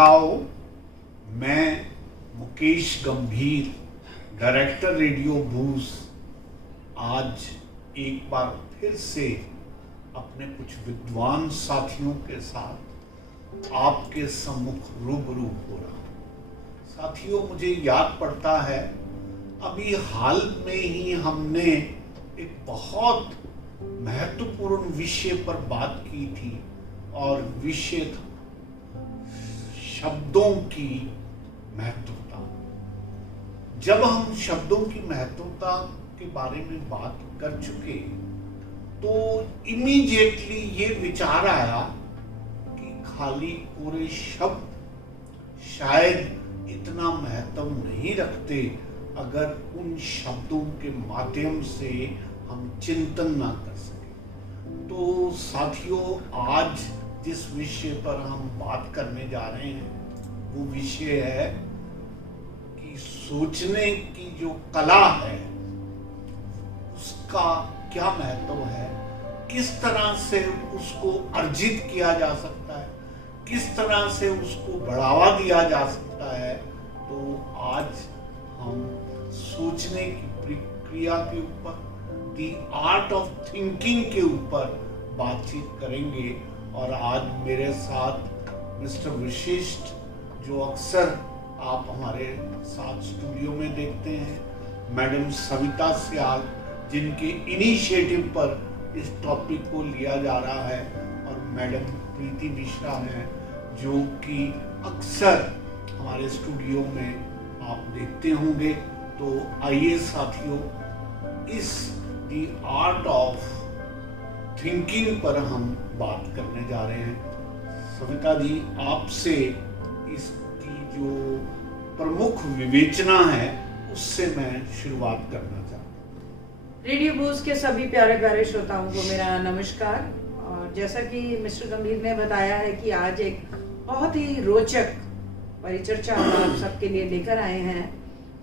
श्रोताओं, मैं मुकेश गंभीर, डायरेक्टर रेडियो बूज, आज एक बार फिर से अपने कुछ विद्वान साथियों के साथ आपके सम्मुख रूबरू हो रहा हूं। साथियों, मुझे याद पड़ता है अभी हाल में ही हमने एक बहुत महत्वपूर्ण विषय पर बात की थी और विषय था शब्दों की महत्वता। जब हम शब्दों की महत्वता के बारे में बात कर चुके तो इमीडिएटली ये विचार आया कि खाली पूरे शब्द शायद इतना महत्व नहीं रखते अगर उन शब्दों के माध्यम से हम चिंतन ना कर सके। तो साथियों, आज जिस विषय पर हम बात करने जा रहे हैं वो विषय है कि सोचने की जो कला है उसका क्या महत्व है, किस तरह से उसको अर्जित किया जा सकता है, किस तरह से उसको बढ़ावा दिया जा सकता है। तो आज हम सोचने की प्रक्रिया के ऊपर, द आर्ट ऑफ थिंकिंग के ऊपर बातचीत करेंगे। और आज मेरे साथ मिस्टर विशिष्ट, जो अक्सर आप हमारे साथ स्टूडियो में देखते हैं, मैडम सविता सियाल, जिनके इनिशिएटिव पर इस टॉपिक को लिया जा रहा है, और मैडम प्रीति मिश्रा हैं, जो कि अक्सर हमारे स्टूडियो में आप देखते होंगे। तो आइए साथियों, इस द आर्ट ऑफ थिंकिंग पर हम बात करने जा रहे हैं। सविता जी, आपसे इसकी जो प्रमुख विवेचना है उससे मैं शुरुआत करना चाहता हूँ। रेडियो बूज के सभी प्यारे प्यारे श्रोताओं को मेरा नमस्कार। और जैसा कि मिस्टर गंभीर ने बताया है कि आज एक बहुत ही रोचक परिचर्चा हम आप सबके लिए लेकर आए हैं।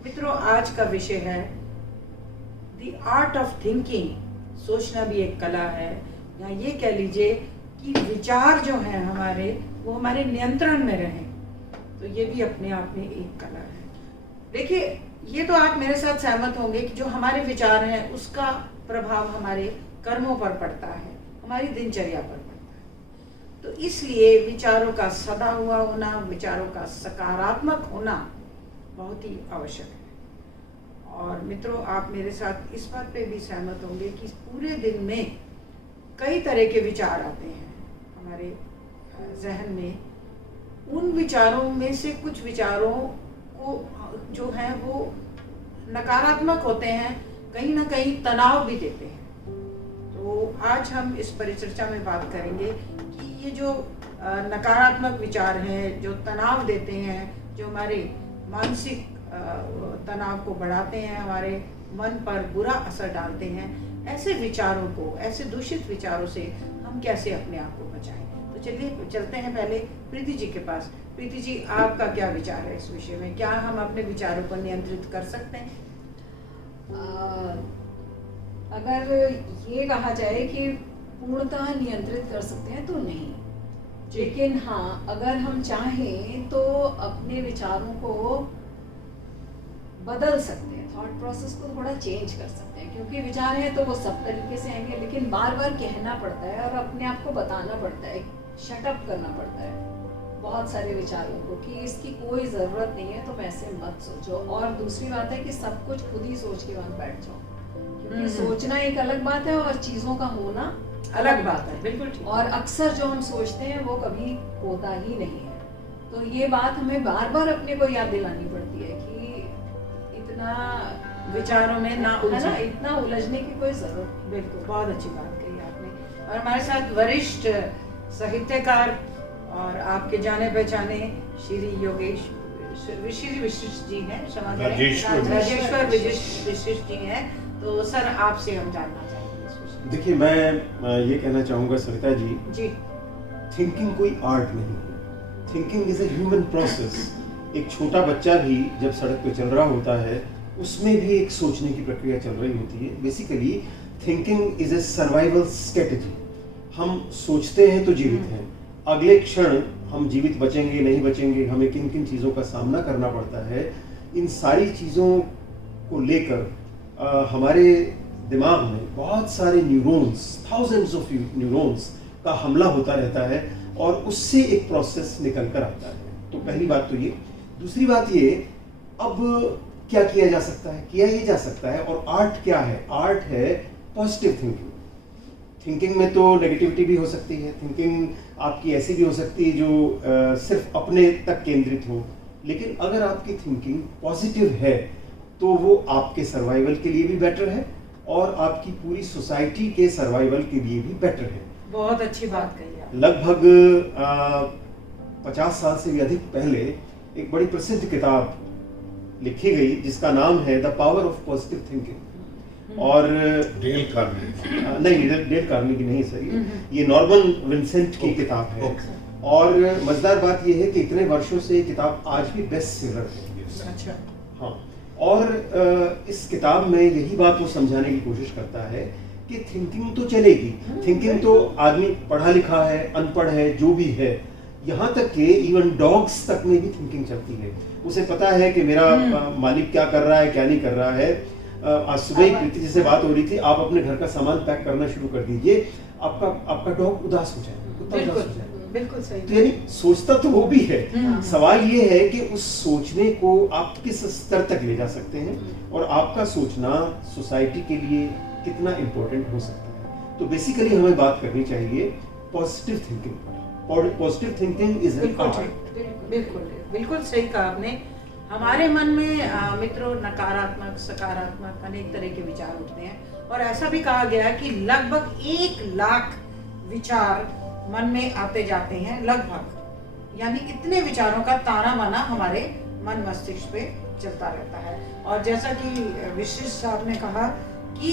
मित्रों, आज का विषय है द आर्ट ऑफ थिंकिंग। सोचना भी एक कला है, या ये कह लीजिए कि विचार जो हैं हमारे, वो हमारे नियंत्रण में रहें, तो ये भी अपने आप में एक कला है। देखिए, ये तो आप मेरे साथ सहमत होंगे कि जो हमारे विचार हैं उसका प्रभाव हमारे कर्मों पर पड़ता है, हमारी दिनचर्या पर पड़ता है। तो इसलिए विचारों का सदा हुआ होना, विचारों का सकारात्मक होना बहुत ही आवश्यक है। और मित्रों, आप मेरे साथ इस बात पे भी सहमत होंगे कि पूरे दिन में कई तरह के विचार आते हैं हमारे जहन में। उन विचारों में से कुछ विचारों को जो है वो नकारात्मक होते हैं, कहीं ना कहीं तनाव भी देते हैं। तो आज हम इस परिचर्चा में बात करेंगे कि ये जो नकारात्मक विचार हैं, जो तनाव देते हैं, जो हमारे मानसिक तनाव को बढ़ाते हैं, हमारे मन पर बुरा असर डालते हैं, ऐसे विचारों को, ऐसे दूषित विचारों से हम कैसे अपने आप को बचाएं। तो चलिए चलते हैं पहले प्रीति जी के पास। प्रीति जी, आपका क्या विचार है इस विषय में? क्या हम अपने विचारों को नियंत्रित कर सकते हैं? अगर ये कहा जाए कि पूर्णतः नियंत्रित कर सकते हैं तो नहीं, लेकिन हाँ, अगर हम चाहें तो अपने विचारों को बदल सकते हैं, थॉट प्रोसेस को थोड़ा चेंज कर सकते हैं। क्योंकि विचार हैं तो वो सब तरीके से आएंगे, लेकिन बार बार कहना पड़ता है और अपने आप को बताना पड़ता है, शट अप करना पड़ता है बहुत सारे विचारों को कि इसकी कोई ज़रूरत नहीं है, तुम ऐसे मत सोचो। और दूसरी बात है कि सब कुछ खुद ही सोच के मत बैठ जाओ, क्योंकि सोचना एक अलग बात है और चीज़ों का होना अलग बात है। बिल्कुल ठीक। और अक्सर जो हम सोचते हैं वो कभी होता ही नहीं है। तो ये बात हमें बार बार अपने को याद दिलानी पड़ती है कि इतना विचारों में ना है ना, इतना उलझने की कोई जरूरत नहीं। बिल्कुल, बहुत अच्छी बात कही आपने। और हमारे साथ वरिष्ठ साहित्यकार और आपके जाने पहचाने श्री योगेश श्री विशिष्ट जी हैं, क्षमा करें, राजेश्वर विशिष्ट जी हैं। तो सर, आपसे हम जानना चाहेंगे इस विषय। देखिए, मैं ये कहना चाहूँगा सविता जी, थिंकिंग कोई आर्ट नहीं है। Thinking is a human process. एक छोटा बच्चा भी जब सड़क पे चल रहा होता है, उसमें भी एक सोचने की प्रक्रिया चल रही होती है। Basically thinking is a survival strategy. हम सोचते हैं तो जीवित हैं, अगले क्षण हम जीवित बचेंगे नहीं बचेंगे, हमें किन किन चीज़ों का सामना करना पड़ता है, इन सारी चीज़ों को लेकर हमारे दिमाग में बहुत सारे न्यूरॉन्स, थाउजेंड्स ऑफ न्यूरॉन्स का हमला होता रहता है और उससे एक प्रोसेस निकल कर आता है। तो पहली बात तो ये। दूसरी बात ये, अब क्या किया जा सकता है? किया ये जा सकता है। और आर्ट क्या है? आर्ट है पॉजिटिव थिंकिंग। थिंकिंग में तो नेगेटिविटी भी हो सकती है, थिंकिंग आपकी ऐसी भी हो सकती है जो सिर्फ अपने तक केंद्रित हो, लेकिन अगर आपकी थिंकिंग पॉजिटिव है तो वो आपके सर्वाइवल के लिए भी बेटर है और आपकी पूरी सोसाइटी के सर्वाइवल के लिए भी बेटर है। बहुत अच्छी बात कही आप। लगभग 50 साल से भी अधिक पहले एक बड़ी प्रसिद्ध किताब लिखी गई जिसका नाम है the power of positive thinking. और डेल कार्नेगी, नहीं, डेल कार्नेगी नहीं सर, ये नॉर्मन विंसेंट की किताब है। और मजेदार बात ये है कि इतने वर्षों से ये किताब आज भी बेस्ट सेलर है। अच्छा। हाँ, और इस किताब में यही बात वो समझाने की कोशिश करता है कि थिंकिंग तो चलेगी, थिंकिंग तो आदमी पढ़ा लिखा है, अनपढ़ है, जो भी है, यहाँ तक कि इवन डॉग्स तक में भी थिंकिंग चलती है। उसे पता है कि मेरा मालिक क्या कर रहा है, क्या नहीं कर रहा है। आज सुबह ही प्रीति जी से बात हो रही थी, आप अपने घर का सामान पैक करना शुरू कर दीजिए, आपका डॉग उदास हो जाएगा, कुत्ता उदास हो जाएगा। बिल्कुल सही। तो यानी सोचता तो वो भी है, सवाल ये है कि उस सोचने को आप किस स्तर तक ले जा सकते हैं और आपका सोचना सोसाइटी के लिए कितना इम्पोर्टेंट हो सकता है। तो बेसिकली हमें बात करनी चाहिए पॉजिटिव थिंकिंग पर। Positive thinking is an art. बिल्कुल बिल्कुल सही कहा आपने। हमारे मन में मित्रों नकारात्मक सकारात्मक अनेक तरह के विचार उठते हैं और ऐसा भी कहा गया कि लगभग 1 लाख विचार मन में आते जाते हैं, लगभग, यानी इतने विचारों का ताना बाना हमारे मन मस्तिष्क पे चलता रहता है। और जैसा कि विशिष्ट साहब ने कहा कि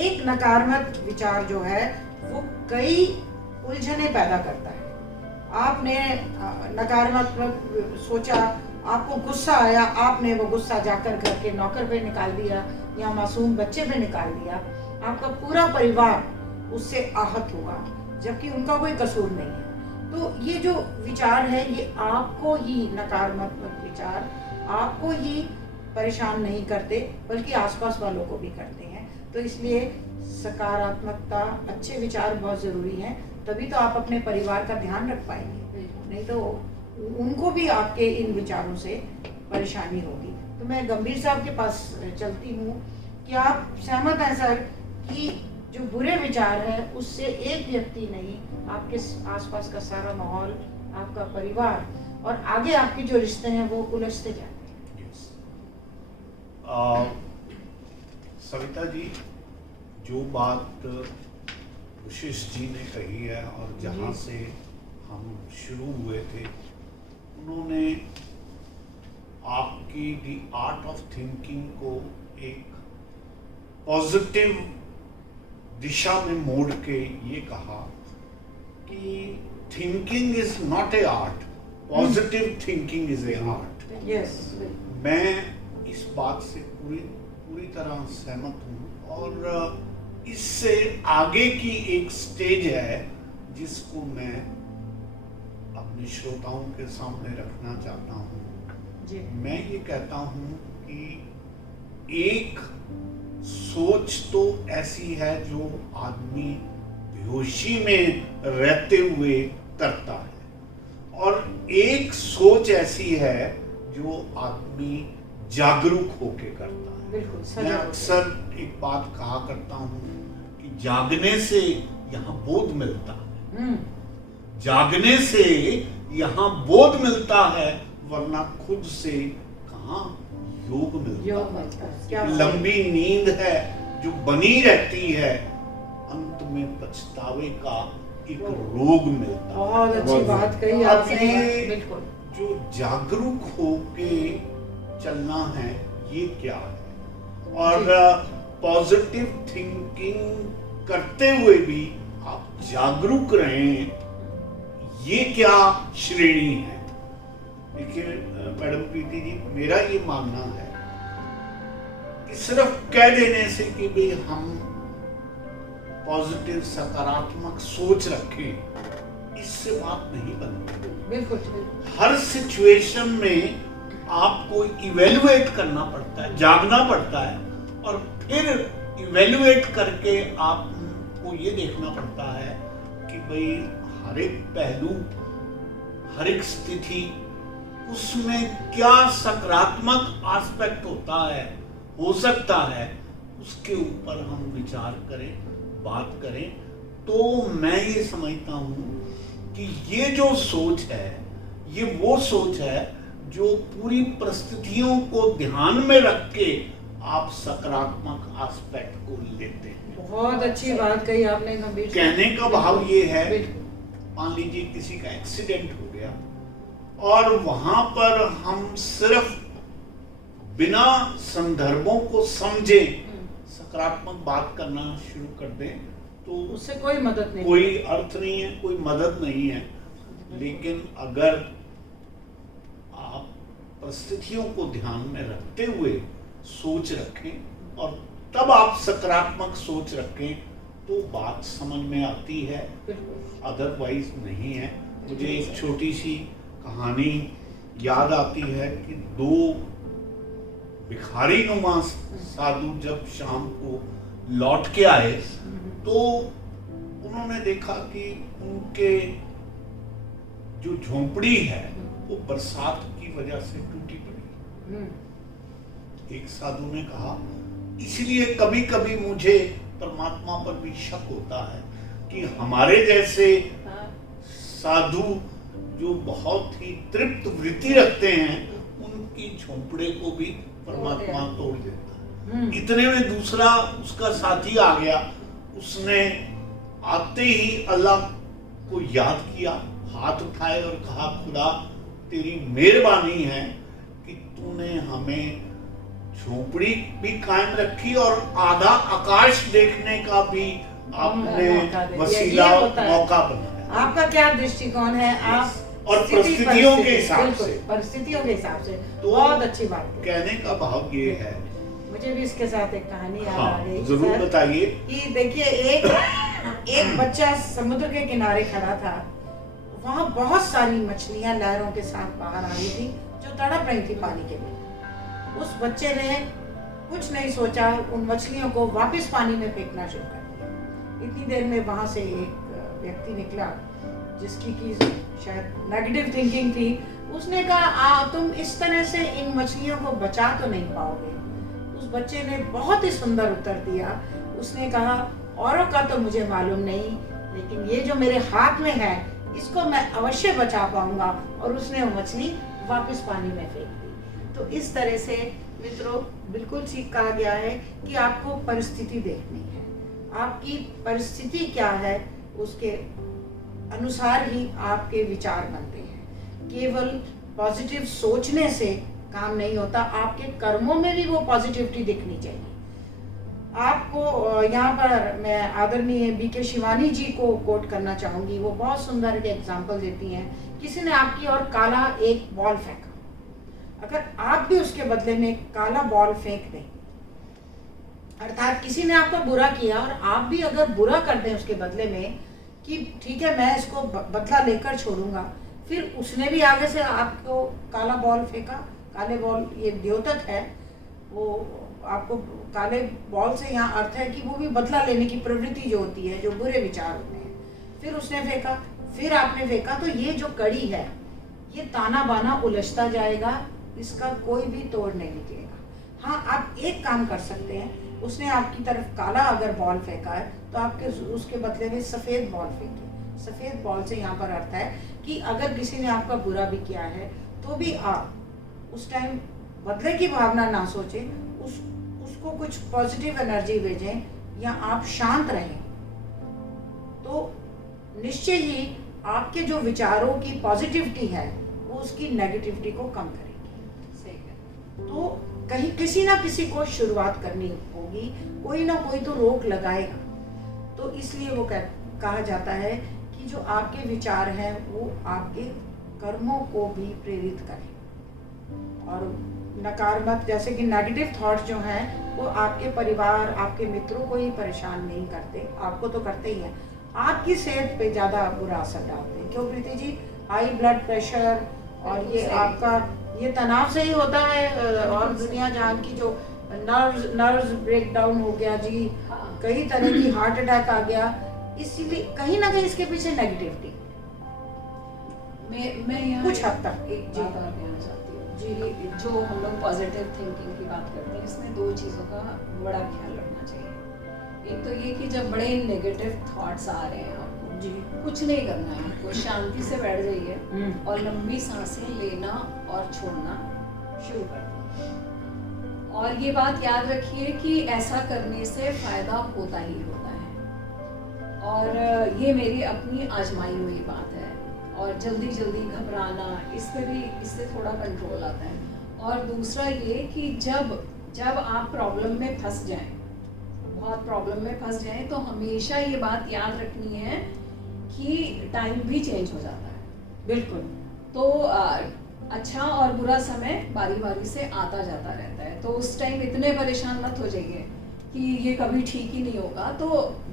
एक नकारात्मक विचार जो है वो कई उलझने पैदा करता है। आपने नकारात्मक सोचा, आपको गुस्सा आया, आपने वो गुस्सा जाकर घर के नौकर पे निकाल दिया या मासूम बच्चे पे निकाल दिया, आपका पूरा परिवार उससे आहत होगा जबकि उनका कोई कसूर नहीं है। तो ये जो विचार है ये आपको ही, नकारात्मक विचार आपको ही परेशान नहीं करते बल्कि आसपास वालों को भी करते हैं। तो इसलिए सकारात्मकता, अच्छे विचार बहुत ज़रूरी हैं, तभी तो आप अपने परिवार का ध्यान रख पाएंगे, नहीं तो उनको भी आपके इन विचारों से परेशानी होगी। तो मैं गंभीर साहब के पास चलती हूँ कि आप सहमत हैं सर कि जो बुरे विचार हैं उससे एक व्यक्ति नहीं, आपके आसपास का सारा माहौल, आपका परिवार और आगे आपके जो रिश्ते हैं वो उलझते जाते हैं। सविता जी, जो बात वशिष्ठ जी ने कही है और जहाँ से हम शुरू हुए थे, उन्होंने आपकी दी आर्ट ऑफ थिंकिंग को एक पॉजिटिव दिशा में मोड़ के ये कहा कि thinking is not a art, positive thinking is a art. Yes, मैं इस बात से पूरी तरह सहमत हूँ और इससे आगे की एक स्टेज है जिसको मैं अपने श्रोताओं के सामने रखना चाहता हूँ। मैं ये कहता हूँ कि एक सोच तो ऐसी है जो आदमी बेहोशी में रहते हुए करता है और एक सोच ऐसी है जो आदमी जागरूक होके करता है। बिल्कुल। मैं अक्सर एक बात कहा करता हूँ कि जागने से यहाँ बोध मिलता है, जागने से यहाँ बोध मिलता है, वरना खुद से कहाँ योग मिलता है। लंबी नींद है जो बनी रहती है, अंत में पछतावे का एक रोग मिलता है। बहुत अच्छी बात कही आपने। बिल्कुल। जो जागरूक होके चलना है ये क्या है, और पॉजिटिव थिंकिंग करते हुए भी आप जागरूक रहें, ये क्या श्रेणी है। देखिए मैडम प्रीति जी, मेरा ये मानना है कि सिर्फ कह देने से कि भाई हम पॉजिटिव सकारात्मक सोच रखें, इससे बात नहीं बनती। बिल्कुल। हर सिचुएशन में आपको इवेलुएट करना पड़ता है, जागना पड़ता है, और फिर इवेलुएट करके आपको ये देखना पड़ता है कि भाई हर एक पहलू, हर एक स्थिति, उसमें क्या सकारात्मक एस्पेक्ट होता है, हो सकता है, उसके ऊपर हम विचार करें, बात करें। तो मैं ये समझता हूं कि ये जो सोच है, ये वो सोच है जो पूरी परिस्थितियों को ध्यान में रख के आप सकारात्मक एस्पेक्ट को लेते हैं। बहुत अच्छी बात कही आपने गंभीर। कहने का भाव ये है, मान लीजिए किसी का एक्सीडेंट हो गया और वहां पर हम सिर्फ बिना संदर्भों को समझे सकारात्मक बात करना शुरू कर दें तो उससे कोई मदद नहीं, कोई अर्थ नहीं है, कोई मदद नहीं है। लेकिन अगर आप परिस्थितियों को ध्यान में रखते हुए सोच रखें और तब आप सकारात्मक सोच रखें तो बात समझ में आती है, अदरवाइज नहीं है। मुझे एक छोटी सी कहानी याद आती है कि दो भिखारी नुमा साधु जब शाम को लौट के आए तो उन्होंने देखा कि उनके जो झोंपड़ी है वो बरसात की वजह से टूटी पड़ी। एक साधु ने कहा, इसलिए कभी कभी मुझे परमात्मा पर भी शक होता है कि हमारे जैसे साधु जो बहुत ही तृप्त वृत्ति रखते हैं उनकी झोंपड़े को भी परमात्मा तोड़ देता है। इतने में दूसरा उसका साथी आ गया, उसने आते ही अल्लाह को याद किया, हाथ उठाए और कहा, खुदा तेरी मेहरबानी है कि तूने हमें झोपड़ी भी कायम रखी और आधा आकाश देखने का भी आपने वसीला मौका बनाया। आपका क्या दृष्टिकोण है, आप और परिस्थितियों के हिसाब से, परिस्थितियों के हिसाब से तो बहुत अच्छी बात कहने का भाव ये है। मुझे भी इसके साथ एक कहानी याद आ गई। जरूर बताइए। कि देखिए एक बच्चा समुद्र के किनारे खड़ा था, वहाँ बहुत सारी मछलियां लहरों के साथ बाहर आ रही थी जो तड़प रही थी पानी के लिए। उस बच्चे ने कुछ नहीं सोचा, उन मछलियों को वापस पानी में फेंकना शुरू कर दिया। इतनी देर में वहां से एक व्यक्ति निकला जिसकी की शायद नेगेटिव थिंकिंग थी। उसने कहा, तुम इस तरह से इन मछलियों को बचा तो नहीं पाओगे। उस बच्चे ने बहुत ही सुंदर उत्तर दिया। उसने कहा, औरों का तो मुझे मालूम नहीं, लेकिन ये जो मेरे हाथ में है इसको मैं अवश्य बचा पाऊंगा। और उसने वो मछली वापस पानी में फेंक दी। तो इस तरह से मित्रों बिल्कुल ठीक कहा गया है कि आपको परिस्थिति देखनी है, आपकी परिस्थिति क्या है उसके अनुसार ही आपके विचार बनते हैं। केवल पॉजिटिव सोचने से काम नहीं होता, आपके कर्मों में भी वो पॉजिटिविटी दिखनी चाहिए। आपको यहाँ पर मैं आदरणीय बीके शिवानी जी को कोट करना चाहूंगी। वो बहुत सुंदर एक एग्जाम्पल देती हैं। किसी ने आपकी और काला एक बॉल फेंका, अगर आप भी उसके बदले में काला बॉल फेंक दें, अर्थात किसी ने आपका बुरा किया और आप भी अगर बुरा कर दें उसके बदले में कि ठीक है मैं इसको बदला लेकर छोड़ूंगा, फिर उसने भी आगे से आपको काला बॉल फेंका। काले बॉल ये द्योतक है, वो आपको काले बॉल से यहाँ अर्थ है कि वो भी बदला लेने की प्रवृत्ति जो होती है, जो बुरे विचार होते हैं। फिर उसने फेंका, फिर आपने फेंका, तो ये जो कड़ी है ये ताना बाना उलझता जाएगा, इसका कोई भी तोड़ नहीं निकलेगा। हाँ, आप एक काम कर सकते हैं, उसने आपकी तरफ काला अगर बॉल फेंका है तो आपके उसके बदले में सफ़ेद बॉल फेंके। सफ़ेद बॉल से यहाँ पर अर्थ है कि अगर किसी ने आपका बुरा भी किया है तो भी आप उस टाइम बदले की भावना ना सोचें, उसको कुछ पॉजिटिव एनर्जी भेजें या आप शांत रहें, तो निश्चय ही आपके जो विचारों की पॉजिटिविटी है वो उसकी नेगेटिविटी को कम करेगी। सही है। तो कहीं किसी ना किसी को शुरुआत करनी होगी, कोई ना कोई तो रोक लगाएगा। तो इसलिए वो कहा जाता है कि जो आपके विचार हैं वो आपके कर्मों को भी प्रेरित करें, और नकारात्मक जैसे कि नेगेटिव थॉट्स जो हैं वो आपके परिवार, आपके मित्रों को ही परेशान नहीं करते, आपको तो करते ही हैं, आपकी सेहत पे ज़्यादा बुरा असर डालते हैं। क्यों Preeti ji? High blood pressure और ये आपका ये तनाव से ही होता है। और दुनिया जहान की जो नर्व्स ब्रेक डाउन हो गया जी, हाँ। कई तरह की हार्ट अटैक आ गया, इसीलिए कहीं ना कहीं इसके पीछे नेगेटिविटी मैं यहाँ कुछ हद तक एक बात और कहना चाहती हूँ जी। जो हम लोग पॉजिटिव थिंकिंग की बात करते हैं, इसमें दो चीज़ों का बड़ा ख्याल रखना चाहिए। एक तो ये कि जब बड़े नेगेटिव थॉट्स आ रहे हैं आपको जी, कुछ नहीं करना है, आपको शांति से बैठ जाइए और लंबी सांसें लेना और छोड़ना शुरू कर दीजिए। और ये बात याद रखिए कि ऐसा करने से फायदा होता ही होता है। और ये मेरी अपनी आजमाई हुई बात है। और जल्दी जल्दी घबराना, इस पे भी इससे थोड़ा कंट्रोल आता है। और दूसरा ये कि जब आप प्रॉब्लम में फंस जाएं, बहुत प्रॉब्लम में फंस जाएं, तो हमेशा ये बात याद रखनी है कि टाइम भी चेंज हो जाता है। बिल्कुल। तो अच्छा और बुरा समय बारी बारी से आता जाता रहता है। तो उस टाइम इतने परेशान मत हो जाइए कि ये कभी ठीक ही नहीं होगा। तो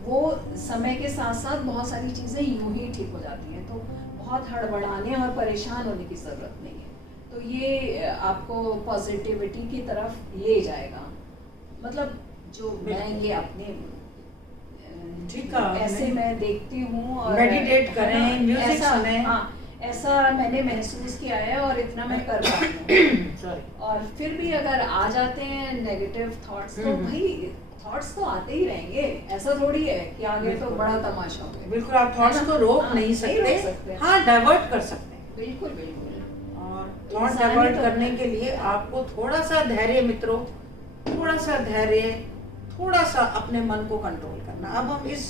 वो समय के साथ साथ बहुत सारी चीज़ें यूं ही ठीक हो जाती हैं। तो बहुत हड़बड़ाने और परेशान होने की ज़रूरत नहीं है। तो ये आपको पॉजिटिविटी की तरफ ले जाएगा। मतलब जो मैं ये अपने ठीक है, ऐसे मैं देखती हूँ और मेडिटेट करें, म्यूजिक ऐसा, सुनें। हाँ, ऐसा मैंने महसूस किया है और इतना मैं कर पाती हूँ। सॉरी। और फिर भी अगर आ जाते हैं नेगेटिव थॉट्स, तो भाई थॉट्स तो आते ही रहेंगे। ऐसा थोड़ी है कि आगे तो बड़ा तमाशा हो गया। बिल्कुल, आप थॉट्स को रोक नहीं सकते, हाँ डाइवर्ट कर सकते हैं। बिल्कुल बिल्कुल। और थॉट इंसानी डाइवर्ट तो करने है। के लिए आपको थोड़ा सा धैर्य मित्रों, थोड़ा सा धैर्य, थोड़ा सा अपने मन को कंट्रोल करना। अब हम इस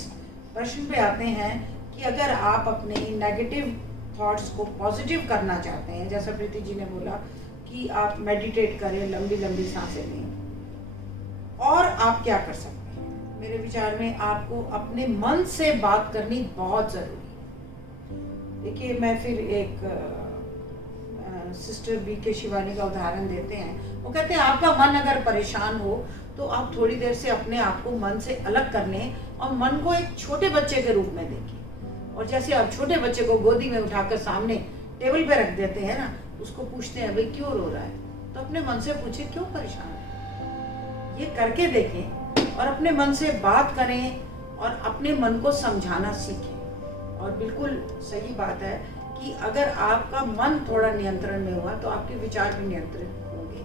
प्रश्न पे आते हैं कि अगर आप अपने नेगेटिव थॉट्स को पॉजिटिव करना चाहते हैं, जैसा प्रीति जी ने बोला कि आप मेडिटेट करें, लंबी लंबी सांसें लें, और आप क्या कर सकते हैं? मेरे विचार में आपको अपने मन से बात करनी बहुत ज़रूरी है। देखिए, मैं फिर एक सिस्टर बी के शिवानी का उदाहरण देते हैं। वो कहते हैं आपका मन अगर परेशान हो तो आप थोड़ी देर से अपने आप को मन से अलग कर लें और मन को एक छोटे बच्चे के रूप में देखें। और जैसे आप छोटे बच्चे को गोदी में उठाकर सामने टेबल पे रख देते हैं ना, उसको पूछते हैं भाई क्यों रो रहा है, तो अपने मन से पूछे क्यों परेशान है। ये करके देखें और अपने मन से बात करें और अपने मन को समझाना सीखें। और बिल्कुल सही बात है कि अगर आपका मन थोड़ा नियंत्रण में हुआ तो आपके विचार भी नियंत्रित होंगे।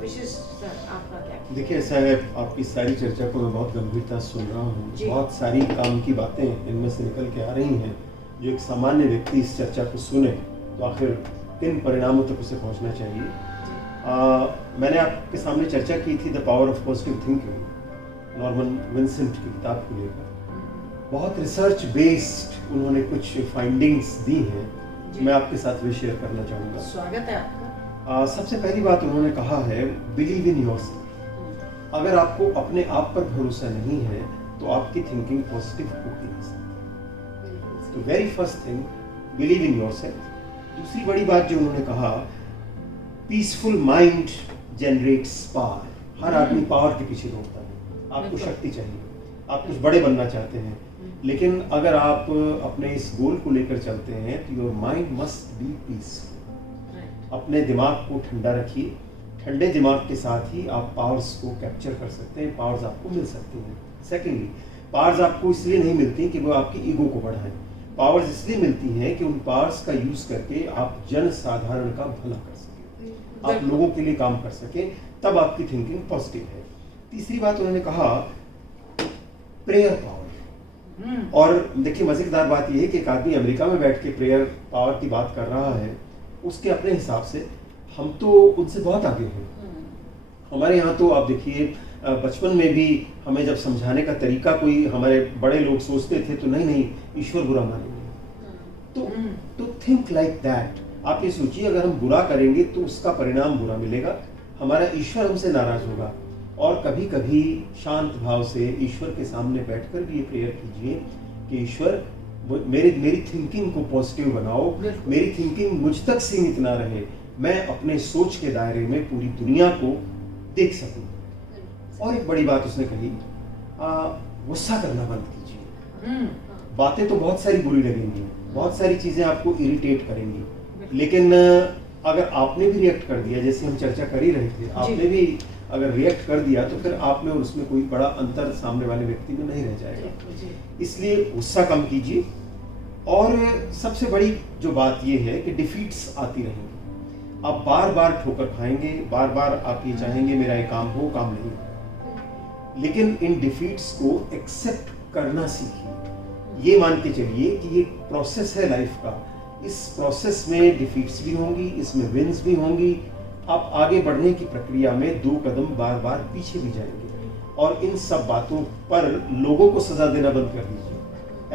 विशेष सर, आपका क्या? देखिए, ऐसा है, आपकी सारी चर्चा को मैं बहुत गंभीरता से सुन रहा हूँ। जी। बहुत सारी काम की बातें इनमें से निकल के आ रही हैं। जो एक सामान्य व्यक्ति इस चर्चा को सुने तो आखिर किन परिणामों तक उसे पहुँचना चाहिए। मैंने आपके सामने चर्चा की थी the power of positive thinking, Norman Vincent की किताब को लेकर। बहुत रिसर्च बेस्ड उन्होंने कुछ फाइंडिंग्स दी हैं, मैं आपके साथ वे शेयर करना चाहूँगा। स्वागत है आपका। सबसे पहली बात उन्होंने कहा है, बिलीव इन योरसेल्फ। अगर आपको अपने आप पर भरोसा नहीं है तो आपकी थिंकिंग पॉजिटिव होती नहीं सकती। तो very first thing, believe in yourself. दूसरी बड़ी बात जो उन्होंने कहा, पीसफुल माइंड जनरेट्स पावर। हर आदमी पावर के पीछे दौड़ता है। आपको शक्ति चाहिए, आप कुछ बड़े बनना चाहते हैं, लेकिन अगर आप अपने इस गोल को लेकर चलते हैं तो your mind must be peaceful. अपने दिमाग को ठंडा रखिए। ठंडे दिमाग के साथ ही आप पावर्स को कैप्चर कर सकते हैं, पावर्स आपको मिल सकती हैं। सेकेंडली, पावर्स आपको इसलिए नहीं मिलती कि वो आपकी ईगो को बढ़ाएं। पावर्स इसलिए मिलती हैं कि उन पावर्स का यूज करके आप जन साधारण का भला कर सकें, आप लोगों के लिए काम कर सकें, तब आपकी थिंकिंग पॉजिटिव है। तीसरी बात उन्होंने कहा, प्रेयर पावर। और देखिए, मजेदार बात यह है कि एक आदमी अमेरिका में बैठ के प्रेयर पावर की बात कर रहा है। उसके अपने हिसाब से हम तो उनसे बहुत आगे हैं। हमारे यहाँ तो आप देखिए, बचपन में भी हमें जब समझाने का तरीका कोई हमारे बड़े लोग सोचते थे तो नहीं ईश्वर बुरा मानेंगे। तो थिंक लाइक दैट। आप ये सोचिए, अगर हम बुरा करेंगे तो उसका परिणाम बुरा मिलेगा, हमारा ईश्वर हमसे नाराज होगा। और कभी कभी शांत भाव से ईश्वर के सामने बैठकर भी ये प्रेयर कीजिए कि ईश्वर, मेरी थिंकिंग को पॉजिटिव बनाओ, मेरी थिंकिंग मुझ तक सीमित ना रहे, मैं अपने सोच के दायरे में पूरी दुनिया को देख सकूं। और एक बड़ी बात उसने कही, गुस्सा करना बंद कीजिए। बातें तो बहुत सारी बुरी लगेंगी, बहुत सारी चीजें आपको इरिटेट करेंगी, लेकिन अगर आपने भी रिएक्ट कर दिया, जैसे हम चर्चा कर ही रहे थे, आपने भी अगर रिएक्ट कर दिया तो फिर आप में और उसमें कोई बड़ा अंतर सामने वाले व्यक्ति में नहीं रह जाएगा। इसलिए गुस्सा कम कीजिए। और सबसे बड़ी जो बात ये है कि डिफीट्स आती रहेंगी, आप बार बार ठोकर खाएंगे, बार बार आप ये चाहेंगे मेरा ये काम हो, काम नहीं हो, लेकिन इन डिफीट्स को एक्सेप्ट करना सीखिए। ये मान के चलिए कि ये प्रोसेस है लाइफ का, इस प्रोसेस में डिफीट्स भी होंगी, इसमें विन्स भी होंगी। आप आगे बढ़ने की प्रक्रिया में 2 कदम बार बार पीछे भी जाएंगे, और इन सब बातों पर लोगों को सजा देना बंद कर दीजिए।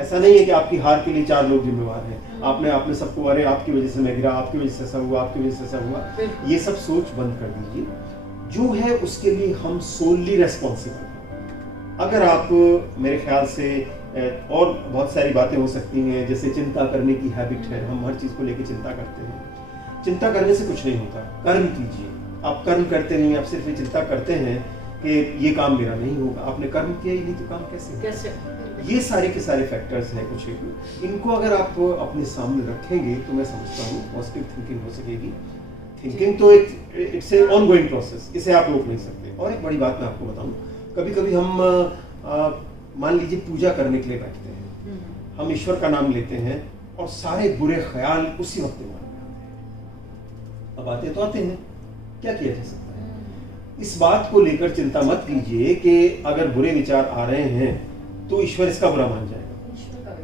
ऐसा नहीं है कि आपकी हार के लिए 4 लोग जिम्मेवार हैं, आपने सबको, अरे आपकी वजह से मैं गिरा, आपकी वजह से ऐसा हुआ, आपकी वजह से ऐसा हुआ, ये सब सोच बंद कर दीजिए। जो है उसके लिए हम सोलली रेस्पॉन्सिबल हैं। अगर आप, मेरे ख्याल से और बहुत सारी बातें हो सकती हैं, जैसे चिंता करने की हैबिट है, हम हर चीज़ को लेकर चिंता करते हैं। चिंता करने से कुछ नहीं होता, कर्म कीजिए। आप कर्म करते नहीं, आप सिर्फ ये चिंता करते हैं कि ये काम मेरा नहीं होगा। आपने कर्म किया ही नहीं तो काम कैसे? ये सारे के सारे फैक्टर्स हैं कुछ, इनको अगर आप अपने सामने रखेंगे तो मैं समझता हूँ पॉजिटिव थिंकिंग हो सकेगी। थिंकिंग तो इट्स ए ऑनगोइंग प्रोसेस, इसे आप रोक नहीं सकते। और एक बड़ी बात मैं आपको बताऊँ, कभी कभी हम मान लीजिए पूजा करने के लिए बैठते हैं, हम ईश्वर का नाम लेते हैं और सारे बुरे ख्याल उसी वक्त दिमाग में आते हैं। अब आते तो आते हैं, क्या किया जा सकता है? इस बात को लेकर चिंता मत कीजिए कि अगर बुरे विचार आ रहे हैं तो ईश्वर इसका बुरा मान जाएगा।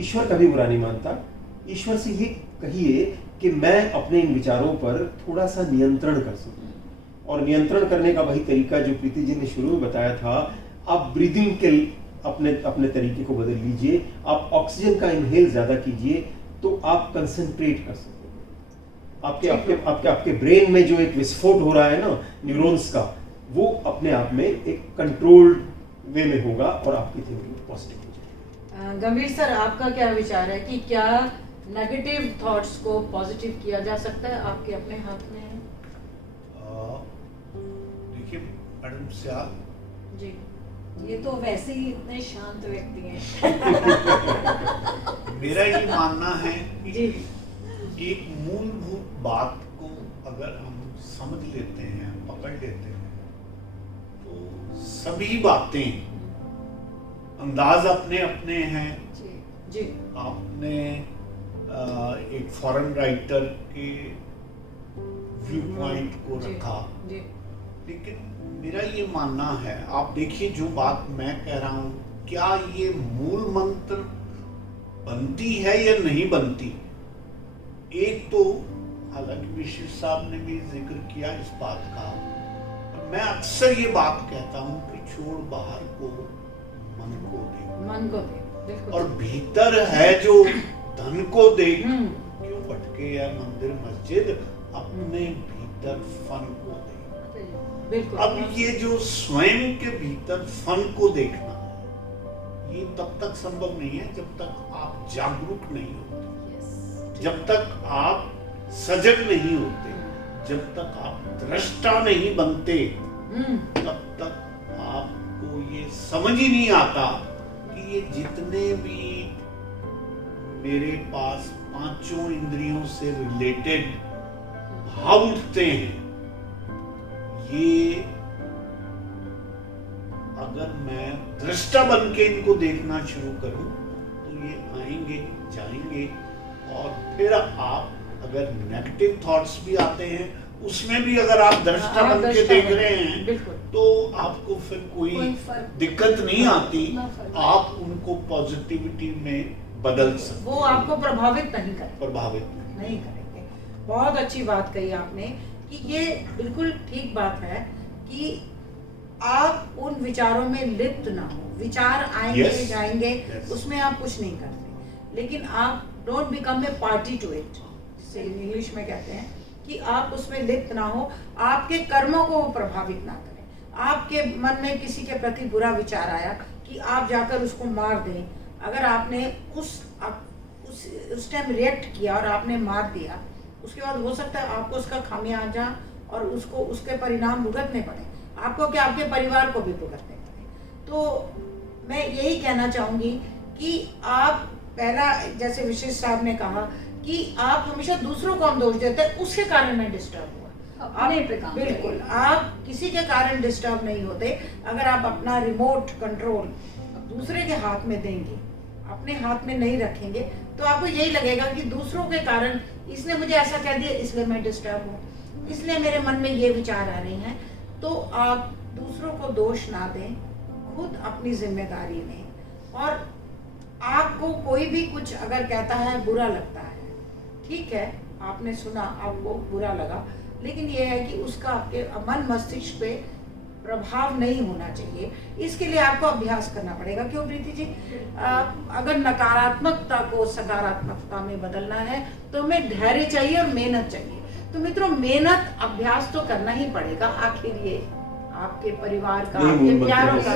ईश्वर कभी बुरा नहीं मानता। ईश्वर से ये कहिए कि मैं अपने इन विचारों पर थोड़ा सा नियंत्रण कर सकूं, और नियंत्रण करने का वही तरीका जो प्रीति जी ने शुरू में बताया था। आप ब्रीदिंग के अपने तरीके को बदल लीजिए, आप ऑक्सीजन का इनहेल ज्यादा कीजिए, तो आप कंसंट्रेट कर सकेंगे। आपके ब्रेन में जो एक विस्फोट हो रहा है ना न्यूरॉन्स का, वो अपने आप में एक कंट्रोल्ड वे में होगा और आपकी थिंकिंग पॉजिटिव हो जाएगी। गंभीर सर, आपका क्या विचार है कि क्या नेगेटिव थॉट्स को पॉजिटिव किया जा सकता है? आपके अपने हाथ में है। देखिए मैडम स्याल जी, ये तो वैसे ही इतने शांत व्यक्ति हैं। मेरा ये मानना है कि जी, एक मूलभूत बात को अगर हम समझ लेते हैं, पकड़ लेते हैं, तो सभी बातें, अंदाज अपने अपने हैं। जी, आपने एक फॉरेन राइटर के व्यू पॉइंट को रखा, लेकिन मेरा ये मानना है, आप देखिए जो बात मैं कह रहा हूँ, क्या ये मूल मंत्र बनती है या नहीं बनती? एक तो हालांकि विशिष्ट साहब ने भी जिक्र किया इस बात का, और मैं अक्सर ये बात कहता हूँ कि छोड़ बाहर को, मन को दे, बिल्कुल। और भीतर है जो धन को दे। क्यों भटके या मंदिर मस्जिद, अपने भीतर फन को दे। बिल्कुल। अब ये जो स्वयं के भीतर फन को देखना है, ये तब तक संभव नहीं है जब तक आप जागरूक नहीं होते, जब तक आप सजग नहीं होते, जब तक आप दृष्टा नहीं बनते, तब तक आपको ये समझ ही नहीं आता कि ये जितने भी मेरे पास 5 इंद्रियों से रिलेटेड भाव उठते हैं, ये अगर मैं दृष्टा बन के इनको देखना शुरू करूं तो ये आएंगे जाएंगे। और फिर आप अगर नेगेटिव थॉट्स भी आते हैं, उसमें भी अगर आप दृष्टा बन के देख रहे हैं तो आपको फिर कोई दिक्कत नहीं आती, आप उनको पॉजिटिविटी में बदल सकते, वो आपको प्रभावित नहीं करेंगे, नहीं करेंगे। बहुत अच्छी बात कही आपने कि ये बिल्कुल ठीक बात है कि आप उन विचारों में लिप्त ना हो। विचार आएंगे जाएंगे, उसमें आप कुछ नहीं करते, लेकिन आप don't become a party to it, जिसे इंग्लिश में कहते हैं कि आप उसमें लिप्त ना हो, आपके कर्मों को प्रभावित ना करें। आपके मन में किसी के प्रति बुरा विचार आया कि आप जाकर उसको मार दें, अगर आपने उस टाइम रिएक्ट किया और आपने मार दिया, उसके बाद हो सकता है आपको उसका खामियाजा और उसके परिणाम भुगतने पड़े, आपको क्या आपके परिवार को भी भुगतने पड़े। तो मैं यही कहना चाहूँगी कि आप पहला, जैसे विशिष्ट साहब ने कहा कि आप हमेशा दूसरों को हम दोष देते हैं, उसके कारण मैं डिस्टर्ब हुआ। अपने पे काम बिल्कुल, करिए। आप किसी के कारण डिस्टर्ब नहीं होते। अगर आप अपना रिमोट कंट्रोल दूसरे के हाथ में देंगे, अपने हाथ में नहीं रखेंगे, तो आपको यही लगेगा कि दूसरों के कारण इसने मुझे ऐसा कह दिया इसलिए मैं डिस्टर्ब हूँ, इसलिए मेरे मन में ये विचार आ रहे हैं। तो आप दूसरों को दोष ना दें, खुद अपनी जिम्मेदारी लें। और आपको कोई भी कुछ अगर कहता है, बुरा लगता है, ठीक है, आपने सुना, आपको बुरा लगा, लेकिन ये है कि उसका आपके मन मस्तिष्क पे प्रभाव नहीं होना चाहिए। इसके लिए आपको अभ्यास करना पड़ेगा। क्यों प्रीति जी? अगर नकारात्मकता को सकारात्मकता में बदलना है तो हमें धैर्य चाहिए और मेहनत चाहिए। तो मित्रों, मेहनत अभ्यास तो करना ही पड़ेगा। आखिर ये आपके परिवार का, आपके प्यारों का,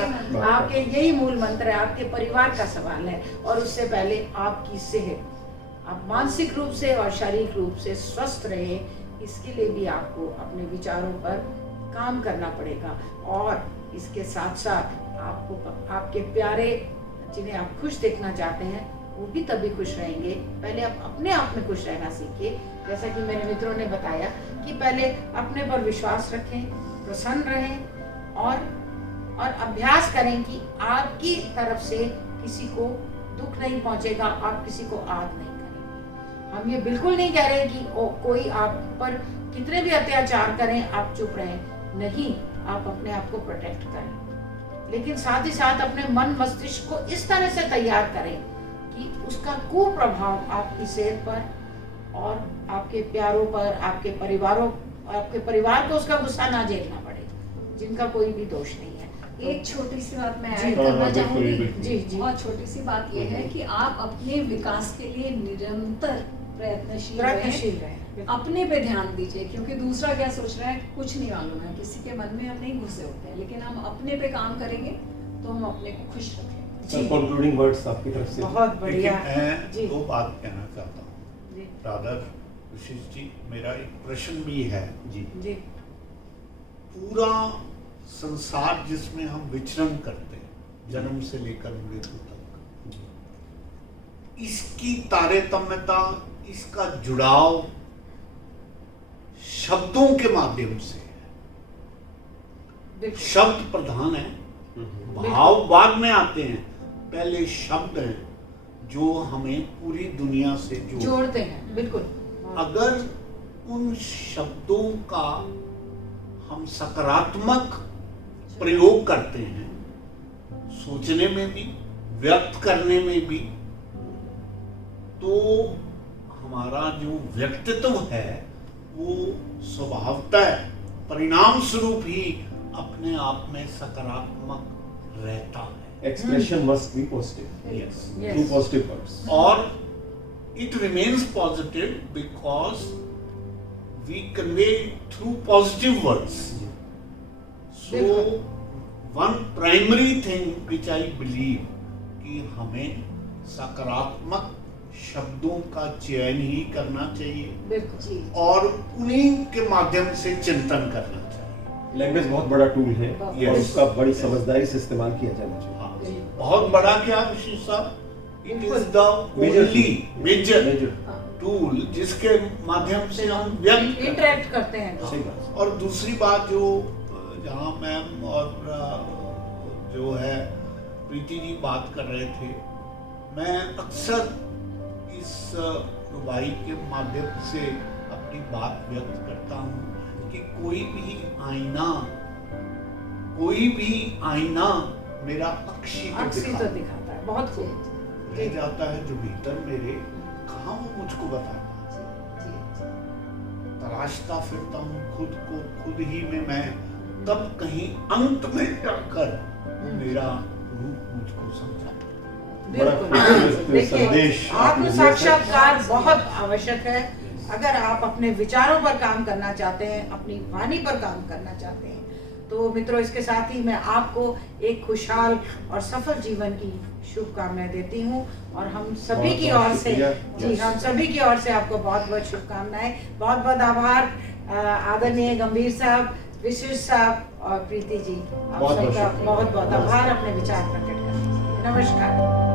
आपके यही मूल मंत्र है, आपके परिवार का सवाल है। और उससे पहले आपकी सेहत, आप मानसिक रूप से और शारीरिक रूप से स्वस्थ रहे, इसके लिए भी आपको अपने विचारों पर काम करना पड़ेगा। और इसके साथ साथ आपको आपके प्यारे जिन्हें आप खुश देखना चाहते हैं वो भी तभी खुश रहेंगे। पहले आप अपने आप में खुश रहना सीखिए। जैसा कि मेरे मित्रों ने बताया कि पहले अपने पर विश्वास रखें, प्रसन्न रहें और अभ्यास करें कि आपकी तरफ से किसी को दुख नहीं पहुंचेगा, आप किसी को आद नहीं करेंगे। हम ये बिल्कुल नहीं कह रहे कि कोई आप पर कितने भी अत्याचार करें आप चुप रहें, नहीं, आप अपने आप को प्रोटेक्ट करें, लेकिन साथ ही साथ अपने मन मस्तिष्क को इस तरह से तैयार करें कि उसका कुप्रभाव आपकी सेहत पर और आपके प्यारों पर, आपके परिवार को उसका गुस्सा ना झेलना पड़े, जिनका कोई भी दोष नहीं है। एक छोटी सी बात मैं जी, ऐड करना चाहूंगी। जी जी। और छोटी सी बात यह है कि आप अपने विकास के लिए निरंतर प्रयत्नशील रहे, अपने पे ध्यान दीजिए, क्योंकि दूसरा क्या सोच रहा है कुछ नहीं मालूम है, किसी के मन में हम नहीं घुसे होते हैं, लेकिन हम अपने पे काम करेंगे तो हम अपने को खुश रखेंगे। कंक्लूडिंग वर्ड्स आपकी तरफ से। बहुत बढ़िया। मैं जी। दो बात कहना चाहता हूँ। जी राधर, विशिष्ट जी, मेरा एक प्रश्न भी है। जी जी। पूरा संसार जिसमें हम विचरण करते हैं, जन्म से लेकर मृत्यु तक, इसकी तारतम्यता, इसका जुड़ाव शब्दों के माध्यम से है। बिल्कुल। शब्द प्रधान है, भाव बाद में आते हैं, पहले शब्द हैं जो हमें पूरी दुनिया से जोड़ते हैं। बिल्कुल। अगर उन शब्दों का हम सकारात्मक प्रयोग करते हैं, सोचने में भी, व्यक्त करने में भी, तो हमारा जो व्यक्तित्व है वो स्वभावतः परिणाम स्वरूप ही अपने आप में सकारात्मक रहता है। Expression must be positive. Yes. Through positive words. और it remains positive because we convey through positive words. So one primary thing which I believe कि हमें सकारात्मक शब्दों का चयन ही करना चाहिए। बिल्कुल। और उन्हीं के माध्यम से चिंतन करना चाहिए। लैंग्वेज बहुत बड़ा टूल है Yes. और उसका बड़ी समझदारी से इस्तेमाल किया जाना चाहिए। हाँ, बहुत बड़ा क्या विशेष साहब, it is the Major only tool. Major Major. Tool जिसके माध्यम से हम व्यक्त इंटरेक्ट करते हैं। सही बात। और दूसरी बात जो जहाँ मैम और जो है प्रीति जी बात कर रहे थे, मैं अक्सर इस रुबाई के माध्यम से अपनी बात व्यक्त करता हूँ कि कोई भी आईना मेरा अक्षी तो दिखाता है। बहुत खूब। रह जाता है जो भीतर मेरे, कहाँ वो मुझको बताता है। तलाशता फिरता हूँ खुद को, खुद ही में मैं, तब कहीं अंत में जाकर मेरा रूप मुझको समझाता है। बिल्कुल। देखिए, संदेश आत्म साक्षात्कार बहुत आवश्यक है। अगर आप अपने विचारों पर काम करना चाहते हैं, अपनी वाणी पर काम करना चाहते हैं, तो मित्रों, इसके साथ ही मैं आपको एक खुशहाल और सफल जीवन की शुभकामनाएं देती हूँ। और हम सभी की ओर से, जी, हम सभी की ओर से आपको बहुत बहुत शुभकामनाएं। बहुत बहुत आभार आदरणीय गंभीर साहब, विशिष्ट साहब और प्रीति जी, आप सबका बहुत बहुत आभार अपने विचार प्रकट करने के लिए। नमस्कार।